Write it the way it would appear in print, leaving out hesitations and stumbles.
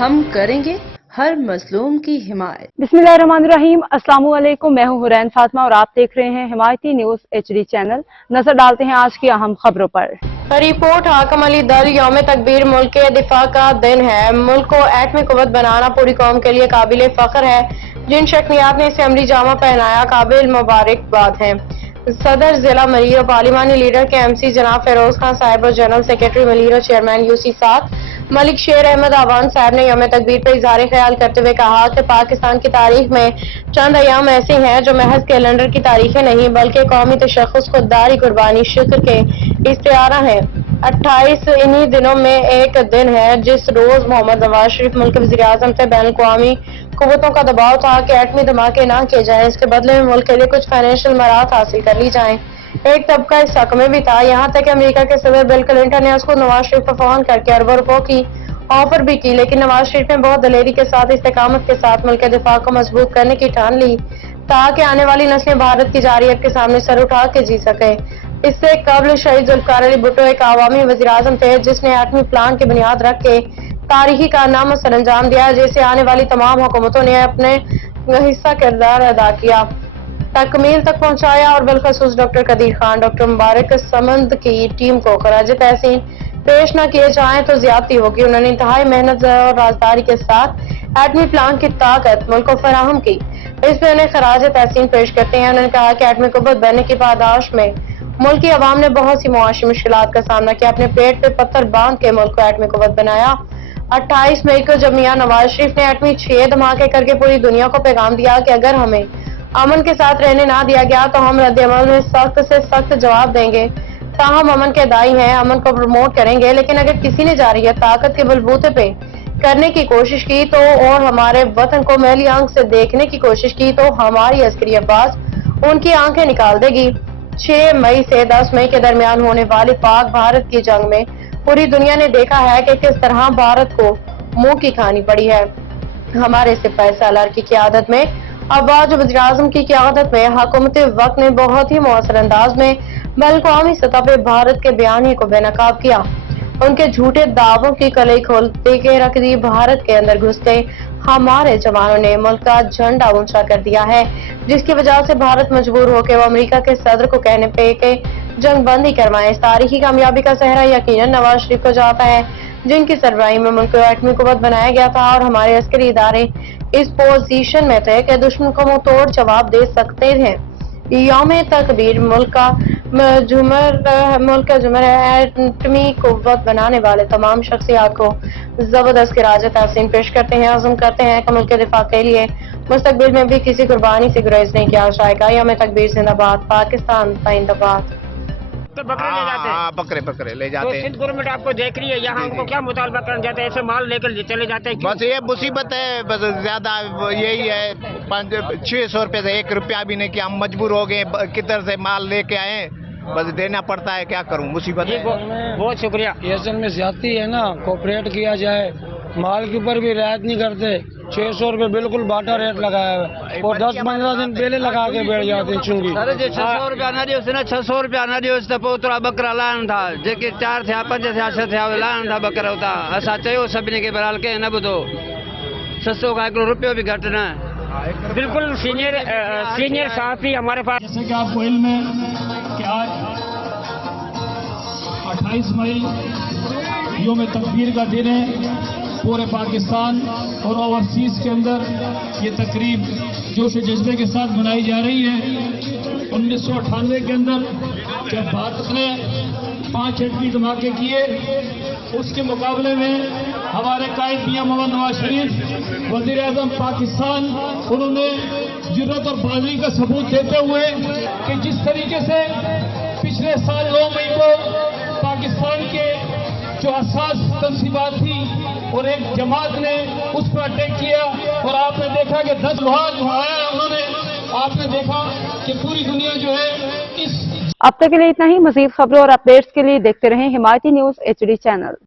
ہم کریں گے ہر مظلوم کی حمایت۔ बिस्मिल्लाहिर्रहमानिर्रहीम। अस्सलाम वालेकुम। मैं हूं हुरैन फातिमा और आप देख रहे हैं हिमायती न्यूज HD चैनल। नजर डालते हैं आज की अहम खबरों पर। रिपोर्ट हाकम अली दर यौम तकबीर मुल्क के दिफा का दिन है। मुल्क को एटमी कुव्वत बनाना पूरी कौम के लिए काबिल फख्र है। जिन शख्सियात ने इसे अमली जामा पहनाया काबिल मुबारकबाद है। सदर जिला मलीर और पार्लिमानी लीडर के MC जनाब फेरोज खान साहब और जनरल सेक्रेटरी मलीर और चेयरमैन UC साथ मलिक शेर अहमद आवान साहब ने यौम तकबीर पर इज़हार ख्याल करते हुए कहा कि पाकिस्तान की तारीख में चंद अयाम ऐसे हैं जो महज कैलेंडर की तारीखें नहीं बल्कि कौमी तशख़्ख़ुस खुददारी कुर्बानी शुक्र के इस्तिआरा हैं। 28 इन्हीं दिनों में एक दिन है जिस रोज मोहम्मद नवाज शरीफ मुल्क के वज़ीर-ए-आज़म से बैनुल-अक़वामी कुव्वतों का दबाव था कि एटमी धमाके ना किए जाएं, इसके बदले में मुल्क के लिए कुछ फाइनेंशियल मराहत हासिल कर ली जाएं। एक तबका इस हक में भी था, यहाँ तक कि अमेरिका के सदर बिल क्लिंटन ने उसको नवाज शरीफ पर फोन करके अरबों रुपयों की ऑफर भी की, लेकिन नवाज शरीफ ने बहुत दलेरी के साथ इस्तेकामत के साथ मुल्क के दिफा को मजबूत करने की ठान ली ताकि आने वाली नस्लें भारत की जारियत के सामने सर उठा के जी सके। इससे कबल शहीद जुल्फ़िकार अली भुट्टो एक आवामी वज़ीर-ए-आज़म थे जिसने एटमी प्लान की बुनियाद रख के तारीखी कारनामा सर अंजाम दिया, जैसे आने वाली तमाम हुकूमतों ने अपने हिस्सा किरदार अदा किया, तकमील तक पहुंचाया और बिलखसूस डॉक्टर कदीर खान, डॉक्टर मुबारक समंद की टीम को खराज तहसीन पेश न किए जाएं तो ज्यादती होगी। उन्होंने इंतहाई मेहनत और राजदारी के साथ एटमी प्लान की ताकत मुल्क को फराहम की। इस पर उन्हें खराज तहसीन पेश करते हैं। उन्होंने कहा कि एटमी कुव्वत बनने की पादाश में मुल्क की अवाम ने बहुत सी मुआशी मुश्किलात का सामना किया, अपने पेट पे पत्थर बांध के मुल्क को एटमी कुव्वत बनाया। 28 मई को जब मियां नवाज शरीफ ने एटमी 6 धमाके करके पूरी दुनिया को पैगाम दिया कि अगर हमें अमन के साथ रहने ना दिया गया तो हम रद्द-ए-अमल में सख्त से सख्त जवाब देंगे। ताहम अमन के दाई हैं, अमन को प्रमोट करेंगे, लेकिन अगर किसी ने जारियत ताकत के बलबूते पे करने की कोशिश की तो और हमारे वतन को मैली आंख से देखने की कोशिश की तो हमारी अस्करी अब्बास उनकी आंखें निकाल देगी। 6 मई से 10 मई के दरमियान होने वाली पाक भारत की जंग में पूरी दुनिया ने देखा है कि किस तरह भारत को मुंह की खानी पड़ी है। हमारे सिपाही सालार की क़यादत में अब्बास वज़ीर-ए-आज़म की क़यादत में हुकूमत वक्त ने बहुत ही मौसर अंदाज में बैनुल-अक़वामी सतह पे भारत के बयानी को बेनकाब किया। उनके झूठे दावों की कलई खोलते के रख दी। भारत के अंदर घुसते हमारे जवानों ने मुल्क का झंडा ऊंचा कर दिया है, जिसकी वजह से भारत मजबूर होकर वो अमेरिका के सदर को कहने पे कि जंग बंदी करवाएं। इस तारीखी कामयाबी का सेहरा यकीनन नवाज शरीफ को जाता है, जिनकी सरबराही में मुल्क को एटमी कुव्वत बनाया गया था और हमारे अस्करी इदारे इस पोजीशन में थे कि दुश्मन को मुंह तोड़ जवाब दे सकते हैं। यौम तकबीर मुल्क का जुमर है। एटमी कुव्वत बनाने वाले तमाम शख्सियात को जबरदस्त खराज तहसीन पेश करते हैं। अज़म करते हैं कि मुल्क के दिफा के लिए मुस्तकबिल में भी किसी कुर्बानी से गुरेज नहीं किया जाएगा। यौम तकबीर जिंदाबाद, पाकिस्तान जिंदाबाद। तो बकरे ले जाते हैं, बकरे ले जाते हैं। सिंध गवर्नमेंट आपको देख रही है, यहाँ उनको क्या मुतालबा करना चाहते हैं? ऐसे माल लेकर चले जाते हैं। बस ये मुसीबत है, बस ज्यादा यही है। 600 रुपये से 1 रुपया भी नहीं किया, हम मजबूर हो गए। किधर से माल लेके आए, बस देना पड़ता है, क्या करूं, मुसीबत है। बहुत शुक्रिया। ये असल में ज्यादती है ना, कोऑपरेट किया जाए। माल के ऊपर भी रियायत नहीं करते। 600 रुपये बिल्कुल बाटा रेट लगाया है और 10-15 दिन पहले लगा के बैठ जाते हैं चुंगी। 600 रुपया न दियो, 600 रुपया न दियो त पोतरा बकरा लान था, जेके 4 थिया 5 थिया 6 थिया लान था बकरा उता। असां चयो सभिनी खे बहरहाल के न ॿुधो, 600 का 1 रुपयो भी घटि न। बिल्कुल सीनियर साहबी हमारे पास। जैसे कि आपको इल्म है कि आज 28 मई यौम तकबीर का दिन है। पूरे पाकिस्तान और ओवरसीज के अंदर ये तकरीब जोश जज्बे के साथ मनाई जा रही है। 1998 के अंदर जब भारत ने 5 एटमी धमाके किए, उसके मुकाबले में हमारे कायद मियां मोहम्मद नवाज शरीफ वज़ीर-ए-आज़म पाकिस्तान, उन्होंने जुर्रत और बहादुरी का सबूत देते हुए कि जिस तरीके से पिछले साल 9 मई को पाकिस्तान के जो हसास तंसीबात थी और एक जमात ने उस पर अटैक किया और आपने देखा कि 10 लोग जो आया उन्होंने, आपने देखा कि पूरी दुनिया जो है इस। अब तक के लिए इतना ही। मजीद खबरों और अपडेट्स के लिए देखते रहें हिमायती न्यूज HD चैनल।